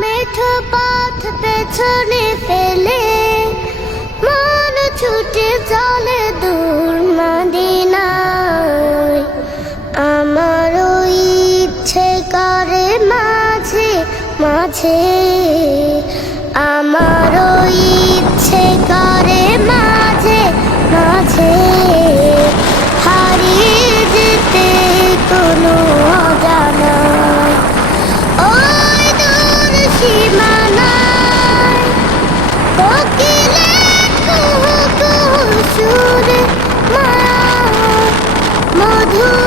মেঠো পেছনে ফেলে। মন ছুটে চলে আমারও মাঝে মাঝে। আমারও Oh.